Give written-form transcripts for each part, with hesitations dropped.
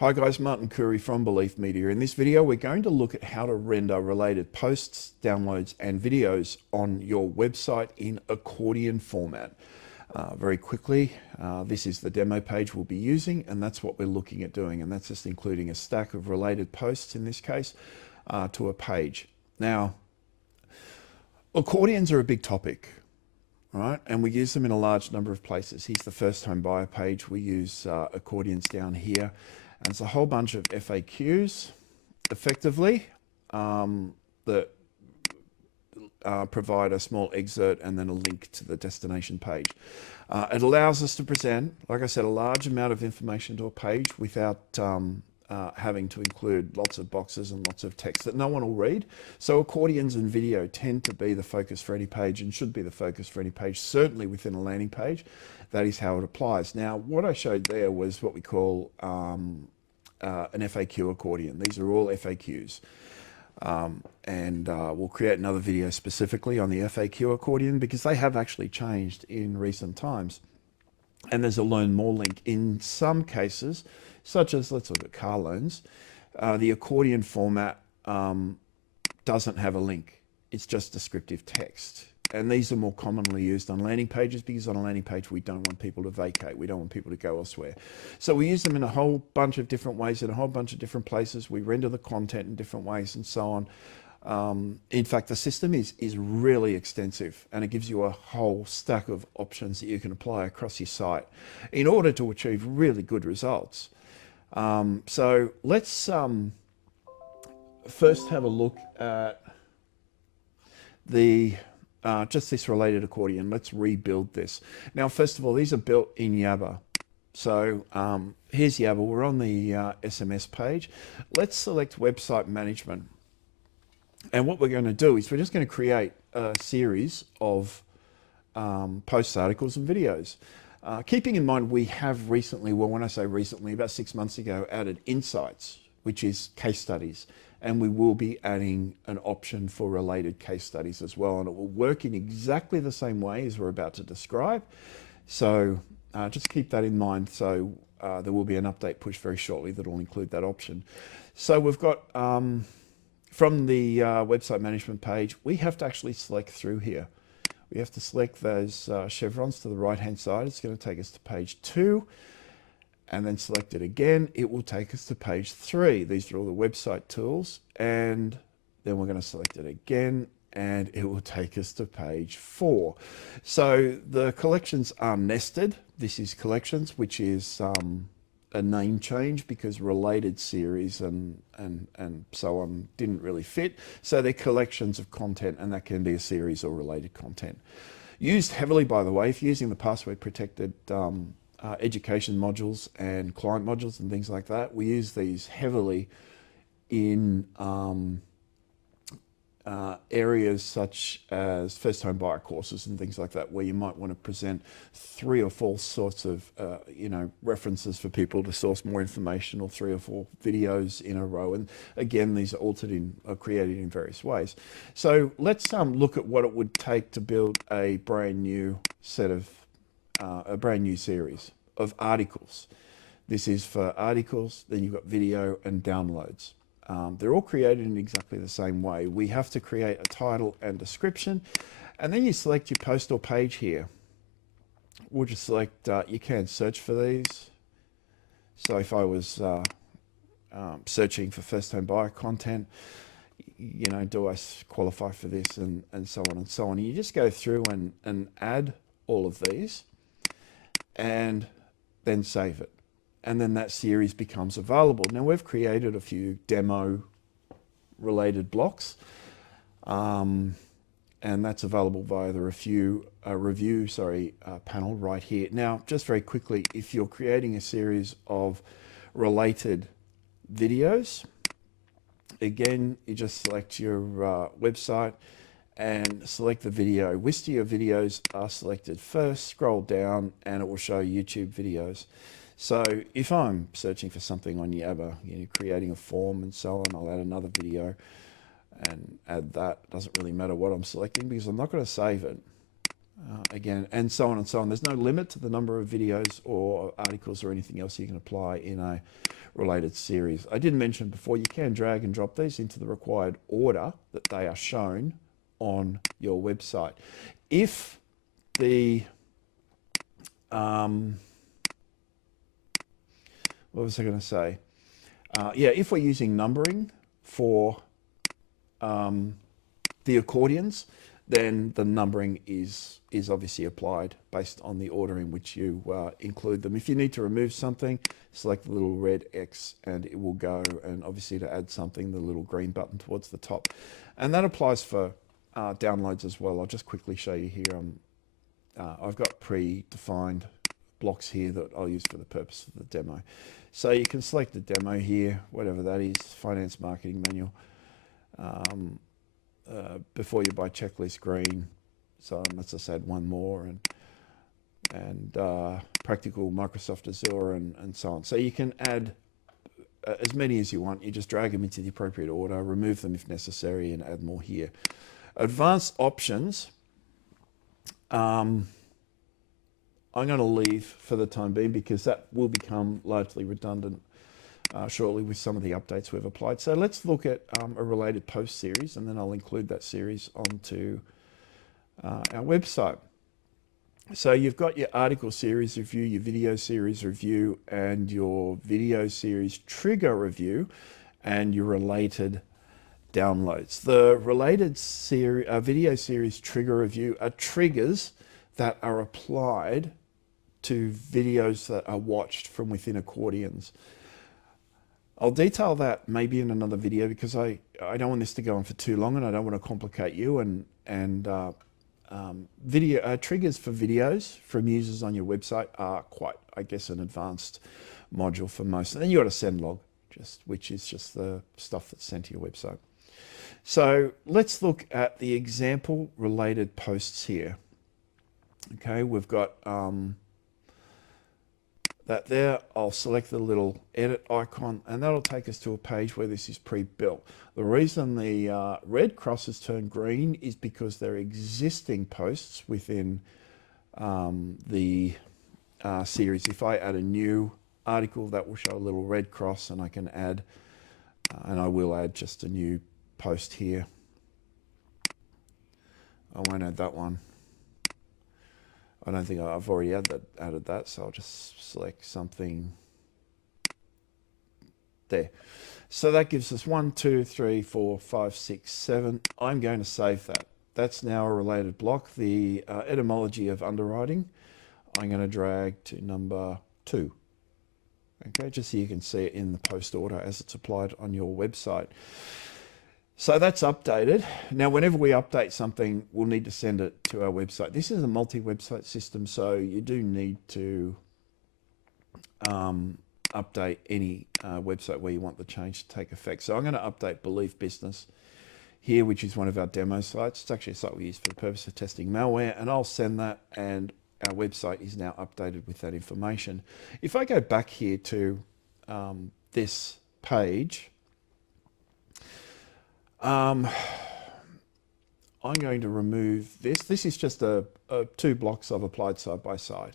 Hi guys, Martin Curry from Belief Media. In this video, we're going to look at how to render related posts, downloads, and videos on your website in accordion format. Very quickly, this is the demo page we'll be using, and that's what we're looking at doing. And that's just including a stack of related posts, in this case, to a page. Now, accordions are a big topic, right? And we use them in a large number of places. Here's the first home buyer page. We use accordions down here. And it's a whole bunch of FAQs, effectively, that provide a small excerpt and then a link to the destination page. It allows us to present, like I said, a large amount of information to a page without having to include lots of boxes and lots of text that no one will read. So accordions and video tend to be the focus for any page and should be the focus for any page, certainly within a landing page. That is how it applies. Now, what I showed there was what we call an FAQ accordion. These are all FAQs. We'll create another video specifically on the FAQ accordion because they have actually changed in recent times. And there's a learn more link. In some cases, such as, let's look at car loans, the accordion format doesn't have a link. It's just descriptive text. And these are more commonly used on landing pages because on a landing page, we don't want people to vacate. We don't want people to go elsewhere. So we use them in a whole bunch of different ways, in a whole bunch of different places. We render the content in different ways and so on. In fact, the system is really extensive, and it gives you a whole stack of options that you can apply across your site in order to achieve really good results. So let's first have a look at the just this related accordion. Let's rebuild this. Now, first of all, these are built in Yabba. So here's Yabba. We're on the SMS page. Let's select website management. And what we're going to do is we're just going to create a series of posts, articles, and videos. Keeping in mind, we have recently, well, when I say recently, about 6 months ago, added insights, which is case studies. And we will be adding an option for related case studies as well. And it will work in exactly the same way as we're about to describe. So just keep that in mind. So there will be an update push very shortly that will include that option. So we've got, from the website management page, we have to actually select through here. We have to select those chevrons to the right-hand side. It's going to take us to page 2. And then select it again, it will take us to page 3. These are all the website tools. And then we're going to select it again, and it will take us to page 4. So the collections are nested. This is collections, which is a name change because related series and so on didn't really fit. So they're collections of content, and that can be a series or related content. Used heavily, by the way, if you're using the password protected education modules and client modules and things like that. We use these heavily in areas such as first home buyer courses and things like that, where you might want to present 3 or 4 sorts of references for people to source more information, or 3 or 4 videos in a row. And again, these are created in various ways. So let's look at what it would take to build a brand new set of a brand new series of articles. This is for articles, then you've got video and downloads. They're all created in exactly the same way. We have to create a title and description, and then you select your post or page here. We'll just select, you can search for these. So if I was searching for first home buyer content, do I qualify for this, and so on and so on. You just go through and add all of these, and then save it. And then that series becomes available. Now we've created a few demo related blocks, and that's available via the review panel right here. Now, just very quickly, if you're creating a series of related videos, again, you just select your website and select the video. Wistia videos are selected first, scroll down, and it will show YouTube videos. So if I'm searching for something on Yabba, creating a form and so on, I'll add another video and add that. Doesn't really matter what I'm selecting because I'm not going to save it. again, and so on and so on. There's no limit to the number of videos or articles or anything else you can apply in a related series. I did mention before, you can drag and drop these into the required order that they are shown on your website. If the what was I going to say? Yeah, if we're using numbering for the accordions, then the numbering is obviously applied based on the order in which you include them. If you need to remove something, select the little red X and it will go, and obviously to add something, the little green button towards the top. And that applies for downloads as well. I'll just quickly show you here. I've got predefined blocks here that I'll use for the purpose of the demo. So you can select the demo here, whatever that is, finance marketing manual. Before you buy checklist green, so let's just add one more, and practical Microsoft Azure and so on. So you can add as many as you want. You just drag them into the appropriate order, remove them if necessary, and add more here. Advanced options, I'm going to leave for the time being because that will become largely redundant shortly with some of the updates we've applied. So let's look at a related post series, and then I'll include that series onto our website. So you've got your article series review, your video series review, and your video series trigger review, and your related downloads. The related video series trigger review are triggers that are applied to videos that are watched from within Accordions. I'll detail that maybe in another video because I don't want this to go on for too long, and I don't want to complicate you. And video triggers for videos from users on your website are quite, I guess, an advanced module for most. And then you got a send log, which is just the stuff that's sent to your website. So let's look at the example related posts here. Okay, we've got that there. I'll select the little edit icon, and that'll take us to a page where this is pre-built. The reason the red crosses turn green is because they're existing posts within the series. If I add a new article, that will show a little red cross, and I can add, and I will add just a new post here. I won't add that one. I don't think I've already added that, so I'll just select something there. So that gives us 1, 2, 3, 4, 5, 6, 7. I'm going to save that. That's now a related block. The etymology of underwriting, I'm going to drag to number 2. Okay, just so you can see it in the post order as it's applied on your website. So that's updated. Now, whenever we update something, we'll need to send it to our website. This is a multi-website system, so you do need to update any website where you want the change to take effect. So I'm going to update Believe Business here, which is one of our demo sites. It's actually a site we use for the purpose of testing malware, and I'll send that, and our website is now updated with that information. If I go back here to this page, I'm going to remove this. This is just two blocks I've applied side by side.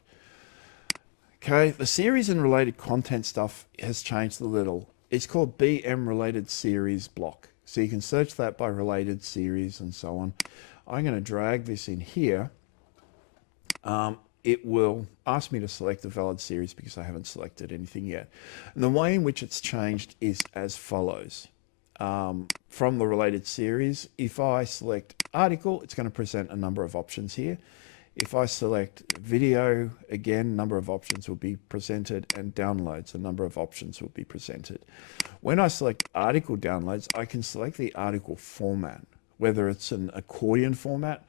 Okay, the series and related content stuff has changed a little. It's called BM related series block. So you can search that by related series and so on. I'm going to drag this in here. It will ask me to select a valid series because I haven't selected anything yet. And the way in which it's changed is as follows. From the related series, if I select article, it's going to present a number of options here. If I select video, again, number of options will be presented, and downloads, a number of options will be presented. When I select article downloads, I can select the article format, whether it's an accordion format,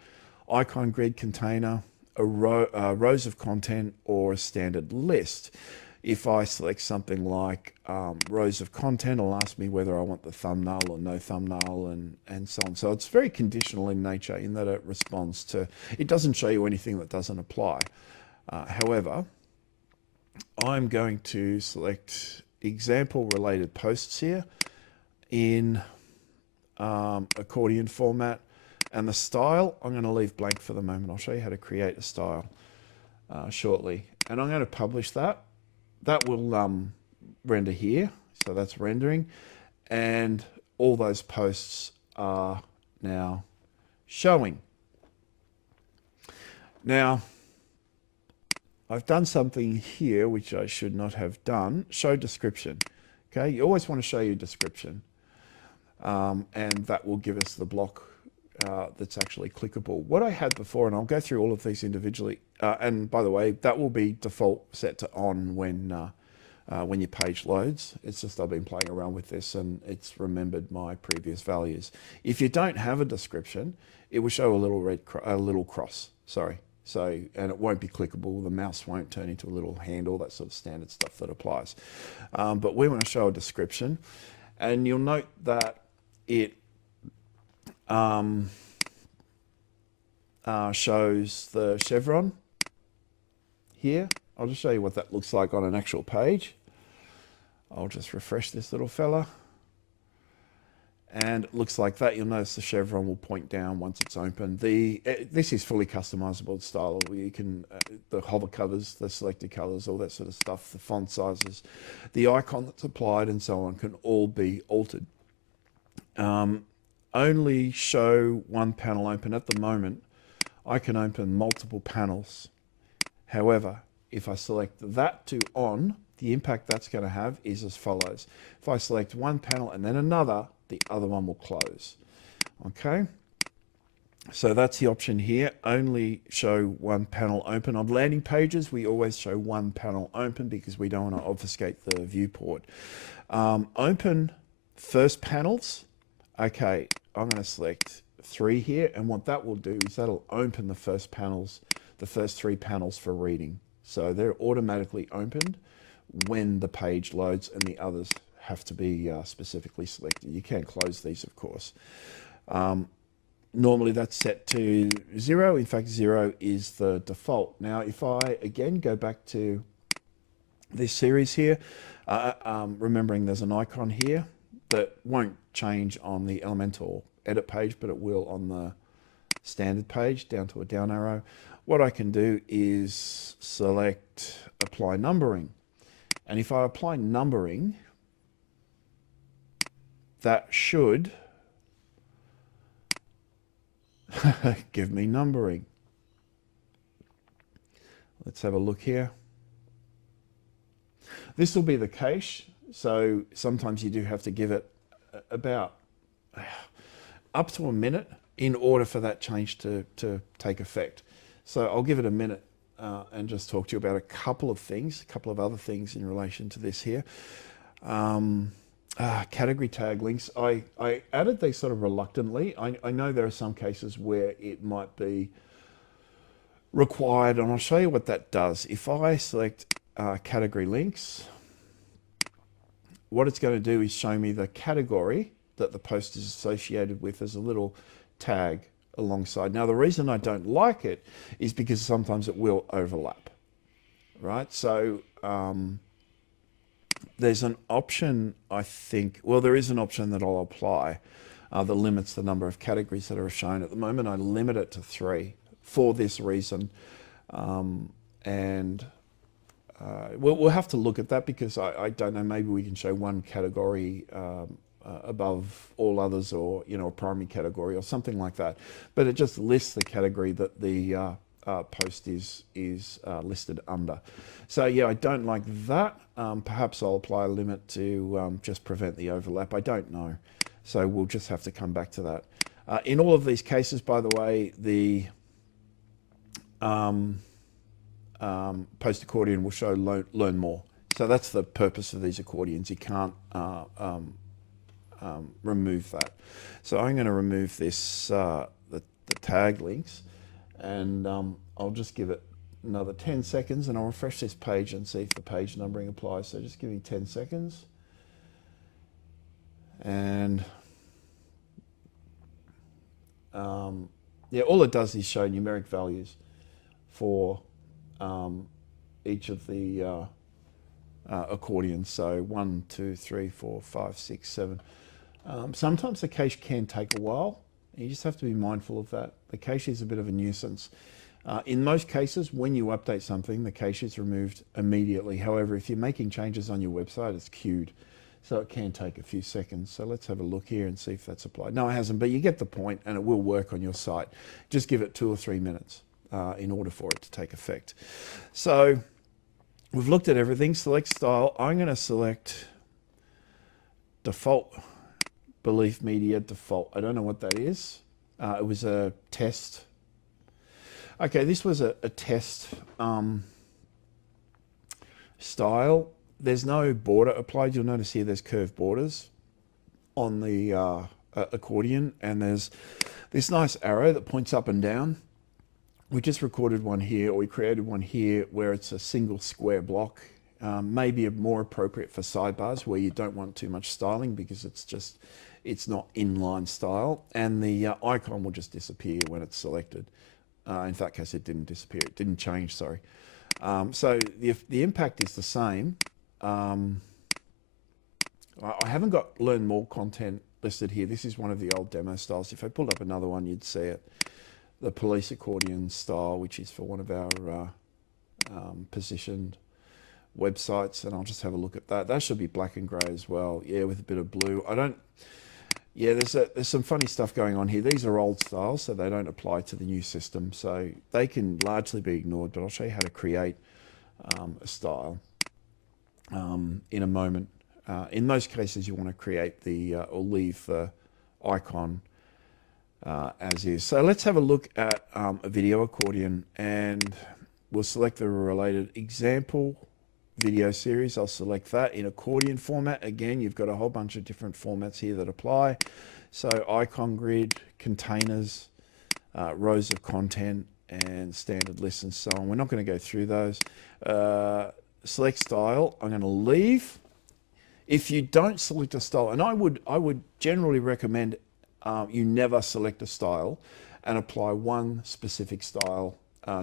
icon grid container, rows of content, or a standard list. If I select something like rows of content, it'll ask me whether I want the thumbnail or no thumbnail and so on. So it's very conditional in nature in that it responds to, it doesn't show you anything that doesn't apply. However, I'm going to select example related posts here in accordion format, And the style, I'm going to leave blank for the moment. I'll show you how to create a style shortly. And I'm going to publish that. That will render here. So that's rendering. And all those posts are now showing. Now, I've done something here which I should not have done. Show description. Okay, you always want to show your description. And that will give us the block that's actually clickable. What I had before, and I'll go through all of these individually, and by the way, that will be default set to on when your page loads. It's just I've been playing around with this and it's remembered my previous values. If you don't have a description, it will show a little cross, sorry. So, and it won't be clickable. The mouse won't turn into a little handle, that sort of standard stuff that applies. But we want to show a description, and you'll note that it shows the chevron here. I'll just show you what that looks like on an actual page. I'll just refresh this little fella. And it looks like that. You'll notice the chevron will point down once it's open. This is fully customizable style. You can, the hover covers, the selected colors, all that sort of stuff, the font sizes, the icon that's applied and so on can all be altered. Only show one panel open. At the moment, I can open multiple panels. However, if I select that to on, the impact that's going to have is as follows. If I select one panel and then another, the other one will close. Okay, so that's the option here. Only show one panel open. On landing pages, we always show one panel open because we don't want to obfuscate the viewport. Open first panels. Okay, I'm going to select 3 here, and what that will do is that'll open the first panels, the first 3 panels for reading. So they're automatically opened when the page loads, and the others have to be specifically selected. You can close these, of course. Normally that's set to 0. In fact, 0 is the default. Now, if I again go back to this series here, remembering there's an icon here that won't change on the Elementor edit page, but it will on the standard page down to a down arrow. What I can do is select apply numbering. And if I apply numbering, that should give me numbering. Let's have a look here. This will be the cache. So sometimes you do have to give it about up to a minute in order for that change to take effect. So I'll give it a minute and just talk to you about a couple of things, a couple of other things in relation to this here. Category tag links. I added these sort of reluctantly. I know there are some cases where it might be required, and I'll show you what that does. If I select category links, what it's going to do is show me the category that the post is associated with as a little tag alongside. Now, the reason I don't like it is because sometimes it will overlap, right? So there's an option, I think, well, there is an option that I'll apply that limits the number of categories that are shown. At the moment, I limit it to 3 for this reason. We'll have to look at that because I don't know, maybe we can show one category above all others, or a primary category or something like that. But it just lists the category that the post is listed under. So yeah, I don't like that. Perhaps I'll apply a limit to just prevent the overlap. I don't know. So we'll just have to come back to that. In all of these cases, by the way, the post accordion will show learn more. So that's the purpose of these accordions. You can't remove that. So I'm going to remove this the tag links, and I'll just give it another 10 seconds, and I'll refresh this page and see if the page numbering applies. So just give me 10 seconds, and yeah, all it does is show numeric values for each of the accordions. So 1, 2, 3, 4, 5, 6, 7. Sometimes the cache can take a while, You just have to be mindful of that. The cache is a bit of a nuisance. In most cases, when you update something, the cache is removed immediately. However, if you're making changes on your website, it's queued. So it can take a few seconds. So let's have a look here and see if that's applied. No, it hasn't, but you get the point, and it will work on your site. Just give it 2 or 3 minutes in order for it to take effect. So we've looked at everything. Select style. I'm going to select default. Belief media default. I don't know what that is. It was a test. Okay, this was a test style. There's no border applied. You'll notice here there's curved borders on the accordion, and there's this nice arrow that points up and down. We just recorded one here, or we created one here where it's a single square block. Maybe more appropriate for sidebars where you don't want too much styling because it's not inline style, and the icon will just disappear when it's selected. In that case, it didn't disappear. It didn't change, sorry. So the impact is the same. I haven't got learn more content listed here. This is one of the old demo styles. If I pulled up another one, you'd see it. The police accordion style, which is for one of our positioned websites, and I'll just have a look at that. That should be black and grey as well. Yeah, with a bit of blue. Yeah, there's some funny stuff going on here. These are old styles, so they don't apply to the new system. So they can largely be ignored, but I'll show you how to create a style in a moment. In most cases, you want to create or leave the icon as is. So let's have a look at a video accordion, and we'll select the related example video series. I'll select that in accordion format. Again, you've got a whole bunch of different formats here that apply. So icon grid, containers, rows of content, and standard lists and so on. We're not going to go through those. Select style. I'm going to leave. If you don't select a style, and I would generally recommend you never select a style and apply one specific style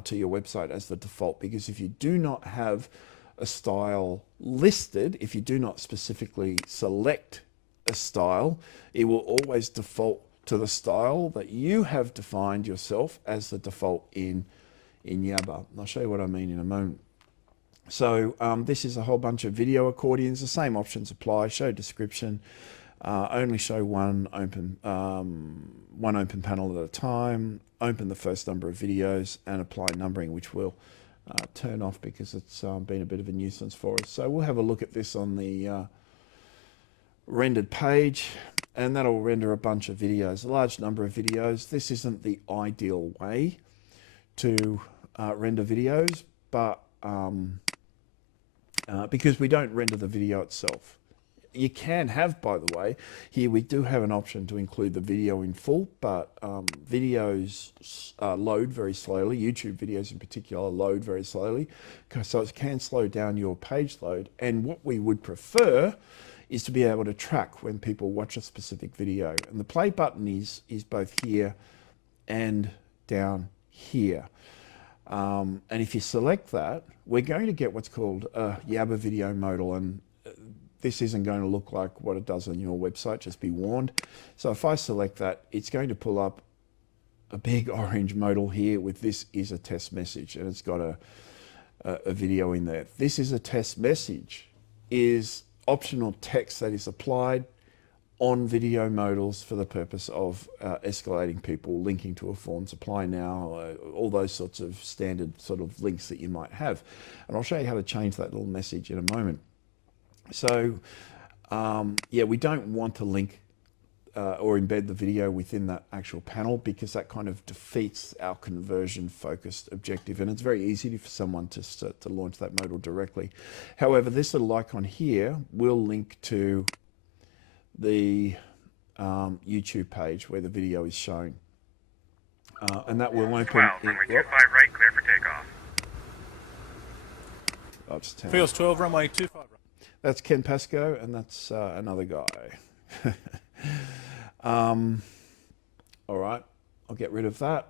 to your website as the default, because if you do not have a style listed, if you do not specifically select a style, it will always default to the style that you have defined yourself as the default in Yabba. I'll show you what I mean in a moment. So this is a whole bunch of video accordions. The same options apply. Show description. Only show one open panel at a time. Open the first number of videos and apply numbering, which will turn off because it's been a bit of a nuisance for us. So we'll have a look at this on the rendered page, and that'll render a bunch of videos, a large number of videos. This isn't the ideal way to render videos, but because we don't render the video itself. You can have, by the way, here we do have an option to include the video in full, but videos load very slowly. YouTube videos in particular load very slowly, so it can slow down your page load. And what we would prefer is to be able to track when people watch a specific video. And the play button is both here and down here. And if you select that, we're going to get what's called a Yabba video modal, and this isn't going to look like what it does on your website, just be warned. So if I select that, it's going to pull up a big orange modal here with "this is a test message," and it's got a video in there. "This is a test message" is optional text that is applied on video modals for the purpose of escalating people, linking to a form, supply now, all those sorts of standard sort of links that you might have. And I'll show you how to change that little message in a moment. So, yeah, we don't want to link or embed the video within that actual panel, because that kind of defeats our conversion-focused objective. And it's very easy for someone to launch that modal directly. However, this little icon here will link to the YouTube page where the video is shown. And that will open... 12, runway 25 right, clear for takeoff. I'll just turn Feels 12, runway 25 right. That's Ken Pascoe, and that's another guy. All right, I'll get rid of that.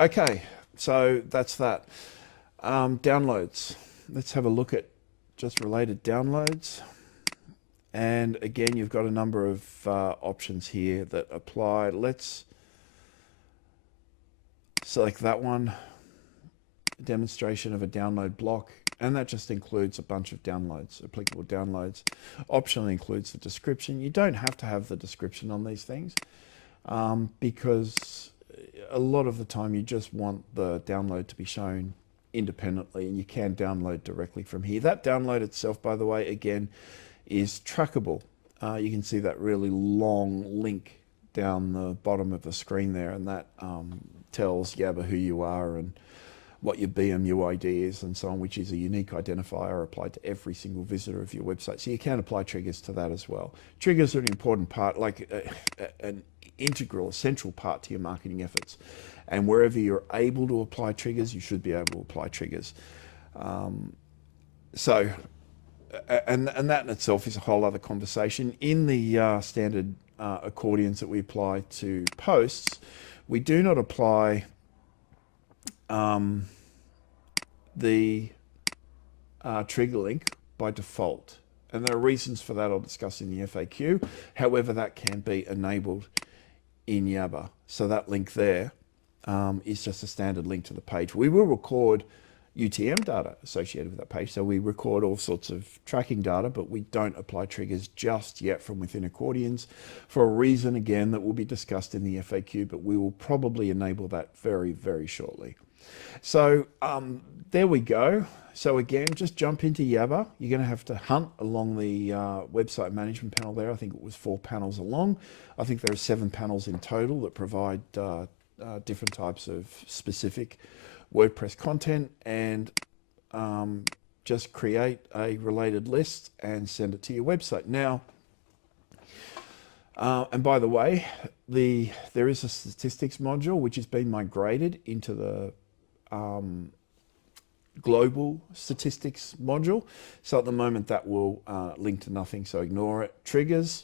Okay, so that's that. Downloads. Let's have a look at just related downloads. And again, you've got a number of options here that apply. Let's select that one, demonstration of a download block, and that just includes a bunch of downloads, applicable downloads. Optionally includes the description. You don't have to have the description on these things because a lot of the time you just want the download to be shown independently, and you can download directly from here. That download itself, by the way, again, is trackable. You can see that really long link down the bottom of the screen there, and that tells Yabba who you are and what your BMUID is and so on, which is a unique identifier applied to every single visitor of your website. So you can apply triggers to that as well. Triggers are an important part, like an integral, essential part to your marketing efforts. And wherever you're able to apply triggers, you should be able to apply triggers. And that in itself is a whole other conversation. In the standard accordions that we apply to posts, we do not apply the trigger link by default. And there are reasons for that I'll discuss in the FAQ. However, that can be enabled in Yabba. So that link there is just a standard link to the page. We will record UTM data associated with that page. So we record all sorts of tracking data, but we don't apply triggers just yet from within Accordions for a reason, again, that will be discussed in the FAQ, but we will probably enable that very, very shortly. So there we go. So again, just jump into Yabba. You're going to have to hunt along the website management panel there. I think it was 4 panels along. I think there are 7 panels in total that provide different types of specific WordPress content, and just create a related list and send it to your website. Now, and by the way, there is a statistics module which has been migrated into the global statistics module. So at the moment that will link to nothing, so ignore it. Triggers,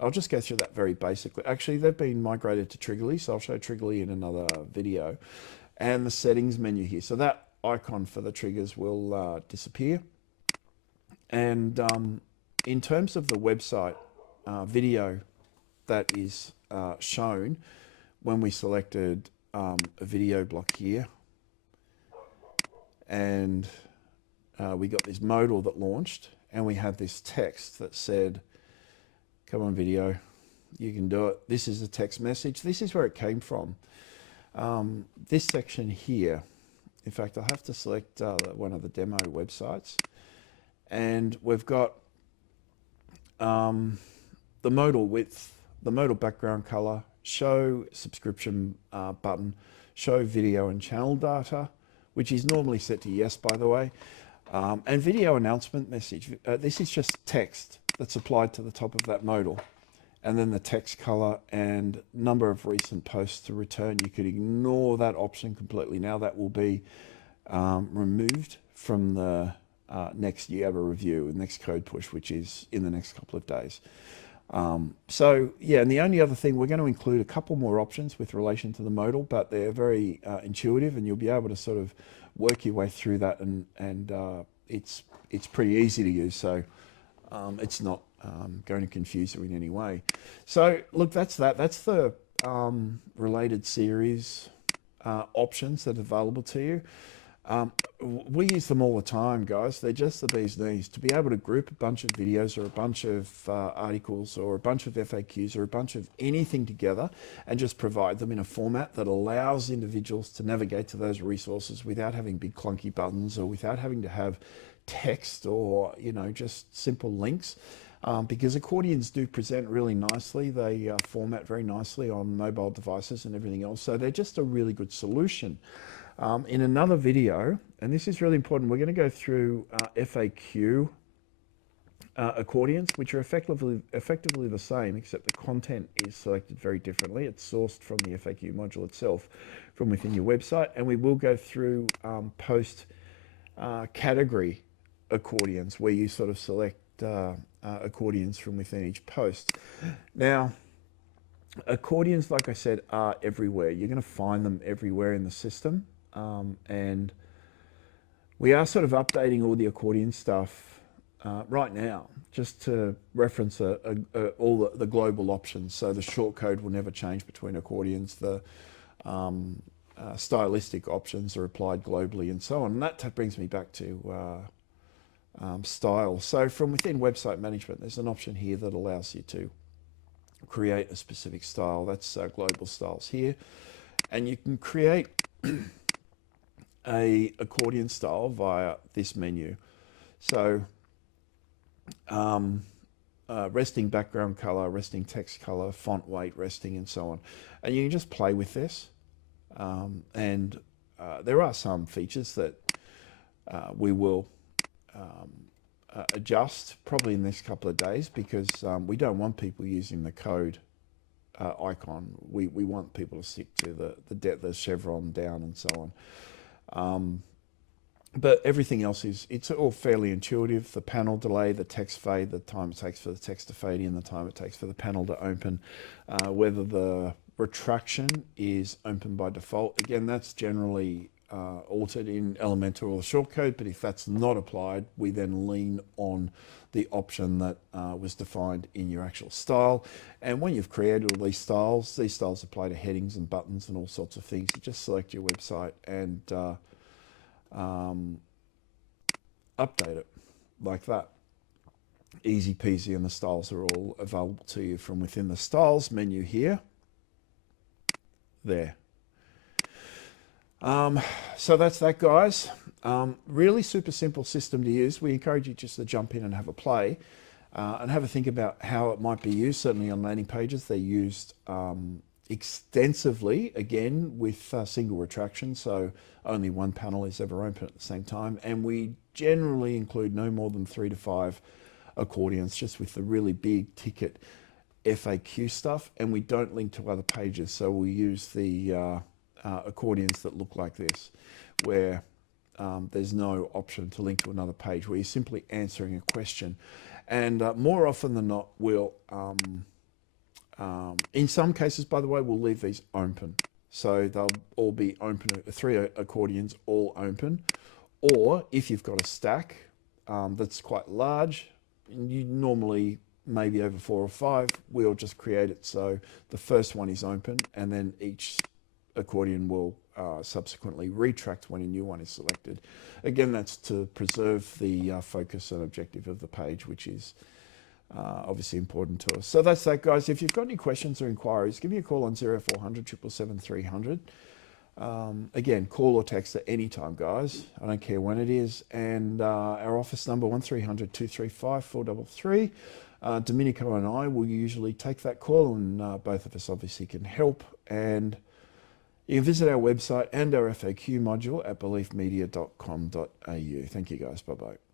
I'll just go through that very basically. Actually, they've been migrated to Triggerly, so I'll show Triggerly in another video. And the settings menu here. So that icon for the triggers will disappear. And in terms of the website video that is shown when we selected a video block here, and we got this modal that launched, and we had this text that said, come on video, you can do it. This is a text message. This is where it came from. This section here, in fact, I'll have to select one of the demo websites, and we've got the modal width, the modal background color, show subscription button, show video and channel data, which is normally set to yes, by the way, and video announcement message. This is just text that's applied to the top of that modal. And then the text color and number of recent posts to return. You could ignore that option completely. Now that will be removed from the next Yabba review and next code push, which is in the next couple of days. So yeah, and the only other thing, we're going to include a couple more options with relation to the modal, but they're very intuitive, and you'll be able to sort of work your way through that, and it's pretty easy to use. So it's not going to confuse you in any way. So look, that's that. That's the related series options that are available to you. We use them all the time, guys. They're just the bee's knees. To be able to group a bunch of videos or a bunch of articles or a bunch of FAQs or a bunch of anything together and just provide them in a format that allows individuals to navigate to those resources without having big clunky buttons or without having to have text or, you know, just simple links. Because accordions do present really nicely. They format very nicely on mobile devices and everything else. So they're just a really good solution. In another video, and this is really important, we're going to go through FAQ accordions, which are effectively the same, except the content is selected very differently. It's sourced from the FAQ module itself from within your website. And we will go through post category accordions, where you sort of select accordions from within each post. Now, accordions, like I said, are everywhere. You're going to find them everywhere in the system. And we are sort of updating all the accordion stuff right now, just to reference all the global options. So the shortcode will never change between accordions. The stylistic options are applied globally and so on. And that brings me back to style. So from within website management, there's an option here that allows you to create a specific style. That's global styles here. And you can create a accordion style via this menu. So resting background color, resting text color, font weight, resting, and so on. And you can just play with this. And there are some features that we will adjust probably in the next couple of days, because we don't want people using the code icon. We want people to stick to the chevron down and so on. But everything else it's all fairly intuitive. The panel delay, the text fade, the time it takes for the text to fade in, the time it takes for the panel to open, whether the retraction is open by default. Again, that's generally altered in Elementor or the shortcode, but if that's not applied, we then lean on the option that was defined in your actual style. And when you've created all these styles apply to headings and buttons and all sorts of things. You just select your website and update it like that. Easy peasy, and the styles are all available to you from within the styles menu here. There. So that's that, guys. Really super simple system to use. We encourage you just to jump in and have a play and have a think about how it might be used. Certainly on landing pages, they're used extensively, again, with single retraction, so only one panel is ever open at the same time. And we generally include no more than 3 to 5 accordions, just with the really big ticket FAQ stuff, and we don't link to other pages. So we use the accordions that look like this, where there's no option to link to another page, where you're simply answering a question. And more often than not, we'll in some cases, by the way, we'll leave these open, so they'll all be open, 3 accordions all open. Or if you've got a stack that's quite large, you normally maybe over 4 or 5, we'll just create it so the first one is open, and then each accordion will subsequently retract when a new one is selected. Again, that's to preserve the focus and objective of the page, which is obviously important to us. So that's that, guys. If you've got any questions or inquiries, give me a call on 0400 777 300. Again, call or text at any time, guys. I don't care when it is. And our office number, 1300 235 433. Domenico and I will usually take that call, and both of us obviously can help. And you can visit our website and our FAQ module at beliefmedia.com.au. Thank you, guys. Bye-bye.